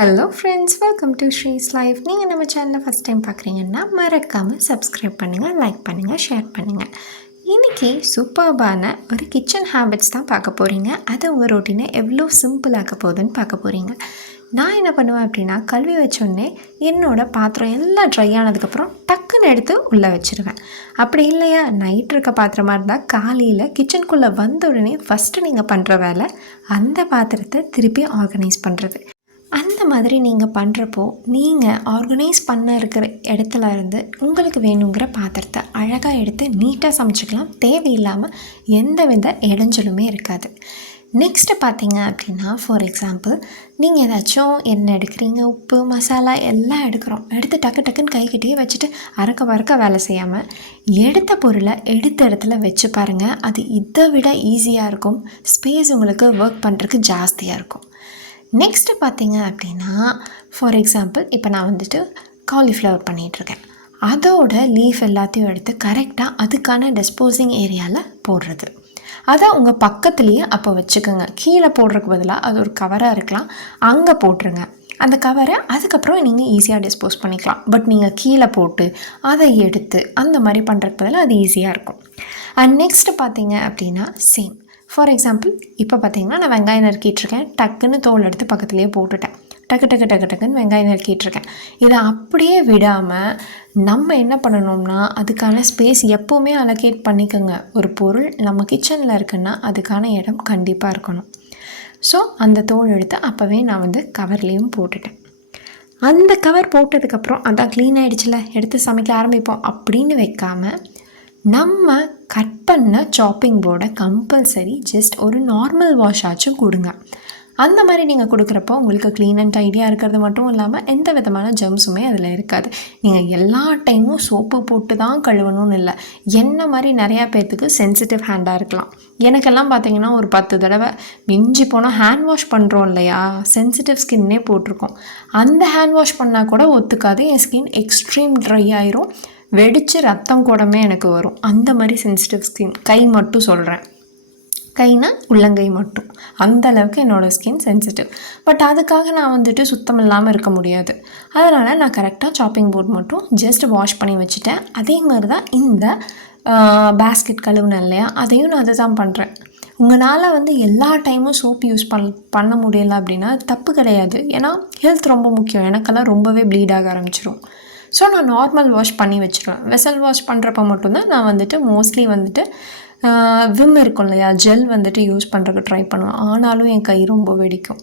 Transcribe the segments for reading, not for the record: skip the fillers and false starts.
Hello friends, welcome to ஸ்ரீஸ் life. நீங்கள் நம்ம சேனலை ஃபஸ்ட் டைம் பார்க்குறீங்கன்னா மறக்காமல் சப்ஸ்கிரைப் பண்ணுங்கள், லைக் பண்ணுங்கள், ஷேர் பண்ணுங்கள். இன்றைக்கி சூப்பர்பான ஒரு கிச்சன் ஹேபிட்ஸ் தான் பார்க்க போகிறீங்க. அது உங்கள் ரொட்டீனை எவ்வளோ சிம்பிளாக்க போகுதுன்னு பார்க்க போகிறீங்க. நான் என்ன பண்ணுவேன் அப்படின்னா, கழுவி வச்சோடனே என்னோடய பாத்திரம் எல்லாம் ட்ரை ஆனதுக்கப்புறம் டக்குன்னு எடுத்து உள்ளே வச்சுருவேன். அப்படி இல்லையா, நைட் இருக்க பாத்திரமாக இருந்தால் காலையில் கிச்சனுக்குள்ளே வந்த உடனே ஃபஸ்ட்டு நீங்கள் பண்ணுற வேலை அந்த பாத்திரத்தை திருப்பி ஆர்கனைஸ் பண்ணுறது. அந்த மாதிரி நீங்கள் பண்ணுறப்போ நீங்கள் ஆர்கனைஸ் பண்ண இருக்கிற இடத்துல இருந்து உங்களுக்கு வேணுங்கிற பாத்திரத்தை அழகாக எடுத்து நீட்டாக சமைச்சிக்கலாம். தேவையில்லாமல் எந்த வித இடைஞ்சலுமே இருக்காது. நெக்ஸ்ட்டு பார்த்தீங்க அப்படின்னா, ஃபார் எக்ஸாம்பிள் நீங்கள் ஏதாச்சும் எண்ணெய் எடுக்கிறீங்க, உப்பு மசாலா எல்லாம் எடுத்து டக்குன்னு கைக்கிட்டே வச்சுட்டு அறக்க பறக்க வேலை செய்யாமல் எடுத்த பொருளை எடுத்த இடத்துல வச்சு பாருங்கள். அது இதை விட ஈஸியாக இருக்கும். ஸ்பேஸ் உங்களுக்கு ஒர்க் பண்ணுறதுக்கு ஜாஸ்தியாக இருக்கும். நெக்ஸ்ட்டு பார்த்தீங்க அப்படின்னா, ஃபார் எக்ஸாம்பிள் இப்போ நான் வந்துட்டு காலிஃப்ளவர் பண்ணிகிட்ருக்கேன். அதோட லீஃப் எல்லாத்தையும் எடுத்து கரெக்டாக அதுக்கான டிஸ்போசிங் ஏரியாவில் போடுறது. அதை உங்கள் பக்கத்துலேயே அப்போ வச்சுக்கோங்க. கீழே போடுறதுக்கு பதிலாக அது ஒரு கவராக இருக்கலாம், அங்கே போட்டுருங்க. அந்த கவரை அதுக்கப்புறம் நீங்கள் ஈஸியாக டிஸ்போஸ் பண்ணிக்கலாம். பட் நீங்கள் கீழே போட்டு அதை எடுத்து அந்த மாதிரி பண்ணுறதுக்கு பதிலாக அது ஈஸியாக இருக்கும். அண்ட் நெக்ஸ்ட்டு பார்த்தீங்க அப்படின்னா சேம். ஃபார் எக்ஸாம்பிள் இப்போ பார்த்தீங்கன்னா, நான் வெங்காயம் நறுக்கிட்டுருக்கேன். டக்குன்னு தோல் எடுத்து பக்கத்துலேயே போட்டுட்டேன். டக்குன்னு வெங்காயம் நறுக்கிட்டுருக்கேன். இதை அப்படியே விடாமல் நம்ம என்ன பண்ணணும்னா, அதுக்கான ஸ்பேஸ் எப்போவுமே அலோகேட் பண்ணிக்கோங்க. ஒரு பொருள் நம்ம கிச்சனில் இருக்குன்னா அதுக்கான இடம் கண்டிப்பாக இருக்கணும். ஸோ அந்த தோல் எடுத்து அப்போவே நான் வந்து கவர்லேயும் போட்டுட்டேன். அந்த கவர் போட்டதுக்கப்புறம் அதான் க்ளீன் ஆகிடுச்சில்ல, எடுத்து சமைக்க ஆரம்பிப்போம் அப்படின்னு வைக்காமல், நம்ம கட் பண்ண சாப்பிங் போர்டை கம்பல்சரி ஜஸ்ட் ஒரு நார்மல் வாஷ் ஆச்சும் கொடுங்க. அந்த மாதிரி நீங்கள் கொடுக்குறப்போ உங்களுக்கு க்ளீன் அண்ட் டைடியாக இருக்கிறது மட்டும் இல்லாமல் எந்த விதமான ஜெர்ம்ஸுமே அதில் இருக்காது. நீங்கள் எல்லா டைமும் சோப்பு போட்டு தான் கழுவணும்னு இல்லை. என்ன மாதிரி நிறையா பேர்த்துக்கு சென்சிட்டிவ் ஹேண்டாக இருக்கலாம். எனக்கெல்லாம் பார்த்தீங்கன்னா ஒரு 10 தடவை மிஞ்சி போனால் ஹேண்ட் வாஷ் பண்ணுறோம் இல்லையா, சென்சிட்டிவ் ஸ்கின்னே போட்டிருக்கோம். அந்த ஹேண்ட் வாஷ் பண்ணால் கூட ஒத்துக்காது. என் ஸ்கின் எக்ஸ்ட்ரீம் ட்ரை ஆயிரும், வெடித்து ரத்தம் கூடமே எனக்கு வரும். அந்த மாதிரி சென்சிட்டிவ் ஸ்கின். கை மட்டும் சொல்கிறேன், கைனா உள்ளங்கை மட்டும். அந்த அளவுக்கு என்னோடய ஸ்கின் சென்சிட்டிவ். பட் அதுக்காக நான் வந்துட்டு சுத்தம் இல்லாமல் இருக்க முடியாது. அதனால் நான் கரெக்டாக சாப்பிங் போர்ட் மட்டும் ஜஸ்ட் வாஷ் பண்ணி வச்சுட்டேன். அதே மாதிரி தான் இந்த பேஸ்கெட் கழுவுனேன் இல்லையா, அதையும் நான் அதை தான் பண்ணுறேன். உங்களால் வந்து எல்லா டைமும் சோப் யூஸ் பண்ண முடியலை அப்படின்னா தப்பு கிடையாது. ஏன்னா ஹெல்த் ரொம்ப முக்கியம். எனக்கெல்லாம் ரொம்பவே ப்ளீட் ஆக ஆரம்பிச்சிடும். ஸோ நான் நார்மல் வாஷ் பண்ணி வச்சுருவேன். வெசல் வாஷ் பண்ணுறப்ப மட்டும்தான் நான் வந்துட்டு மோஸ்ட்லி வந்துட்டு விம் இருக்கும் இல்லையா, ஜெல் வந்துட்டு யூஸ் பண்ணுறதுக்கு ட்ரை பண்ணுவேன். ஆனாலும் என் கை ரொம்ப வெடிக்கும்.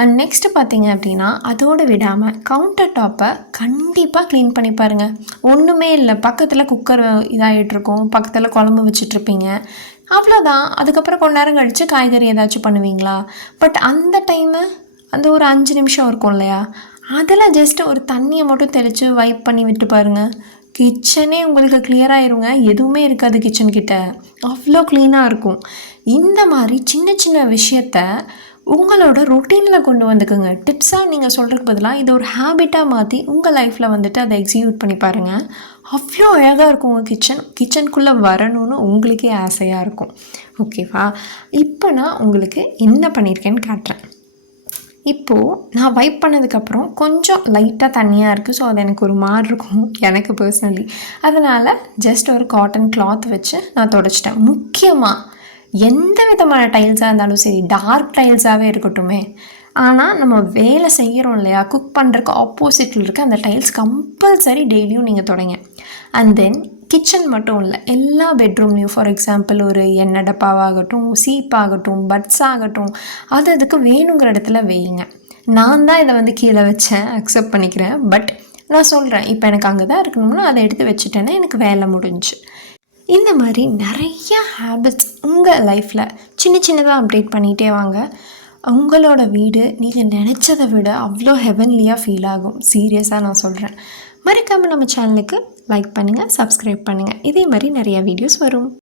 அண்ட் நெக்ஸ்ட்டு பார்த்தீங்க அப்படின்னா, அதோடு விடாமல் கவுண்டர் டாப்பை கண்டிப்பாக க்ளீன் பண்ணி பாருங்கள். ஒன்றுமே இல்லை, பக்கத்தில் குக்கர் இதாகிட்ருக்கும், பக்கத்தில் குழம்பு வச்சிட்ருப்பீங்க, அவ்வளோதான். அதுக்கப்புறம் கொஞ்ச நேரம் கழித்து காய்கறி ஏதாச்சும் பண்ணுவீங்களா? பட் அந்த டைமு அந்த ஒரு 5 நிமிஷம் இருக்கும் இல்லையா, அதில் ஜஸ்ட்டு ஒரு தண்ணியை மட்டும் தெளித்து வைப் பண்ணி விட்டு பாருங்கள். கிச்சனே உங்களுக்கு கிளியராகிருங்க. எதுவுமே இருக்காது கிச்சன்கிட்ட, அவ்வளோ க்ளீனாக இருக்கும். இந்த மாதிரி சின்ன விஷயத்த உங்களோட ரொட்டீனில் கொண்டு வந்துக்குங்க. டிப்ஸாக நீங்கள் சொல்கிறதுக்கு பதிலாக இதை ஒரு ஹேபிட்டாக மாற்றி உங்கள் லைஃப்பில் வந்துட்டு அதை எக்ஸிக்யூட் பண்ணி பாருங்கள். அவ்வளோ அழகாக இருக்கும் உங்கள் கிச்சனுக்குள்ளே வரணும்னு உங்களுக்கே ஆசையாக இருக்கும். ஓகேவா? இப்போ நான் உங்களுக்கு என்ன பண்ணியிருக்கேன்னு காட்டுறேன். இப்போது நான் வைப் பண்ணதுக்கப்புறம் கொஞ்சம் லைட்டாக தண்ணியாக இருக்குது. ஸோ அது எனக்கு ஒரு மாதிரி இருக்கும் எனக்கு பர்சனலி. அதனால் ஜஸ்ட் ஒரு காட்டன் கிளாத் வச்சு நான் தொடச்சிட்டேன். முக்கியமாக எந்த விதமான டைல்ஸாக இருந்தாலும் சரி, டார்க் டைல்ஸாகவே இருக்கட்டுமே, ஆனால் நம்ம வேலை செய்கிறோம் இல்லையா, குக் பண்ணுறதுக்கு ஆப்போசிட்டில் இருக்க அந்த டைல்ஸ் கம்பல்சரி டெய்லியும் நீங்கள் தொடங்க. அண்ட் தென் கிச்சன் மட்டும் இல்லை, எல்லா பெட்ரூம்லேயும் ஃபார் எக்ஸாம்பிள் ஒரு எண்ணெய் டப்பாவாகட்டும், சீப்பாகட்டும், பட்ஸ் ஆகட்டும், அதுக்கு வேணுங்கிற இடத்துல வையுங்க. நான் தான் இதை வந்து கீழே வச்சேன், அக்செப்ட் பண்ணிக்கிறேன். பட் நான் சொல்கிறேன், இப்போ எனக்கு அங்கே தான் இருக்கணும்னா அதை எடுத்து வச்சுட்டேன்னா எனக்கு வேலை முடிஞ்சு. இந்த மாதிரி நிறைய ஹேபிட்ஸ் உங்கள் லைஃப்பில் சின்னதாக அப்டேட் பண்ணிகிட்டே வாங்க. உங்களோட வீடு நீங்கள் நினச்சதை விட அவ்வளோ ஹெவன்லியாக ஃபீல் ஆகும். சீரியஸாக நான் சொல்கிறேன். மறக்காமல் நம்ம சேனலுக்கு லைக் பண்ணுங்கள், சப்ஸ்கிரைப் பண்ணுங்கள். இதே மாதிரி நிறையா வீடியோஸ் வரும்.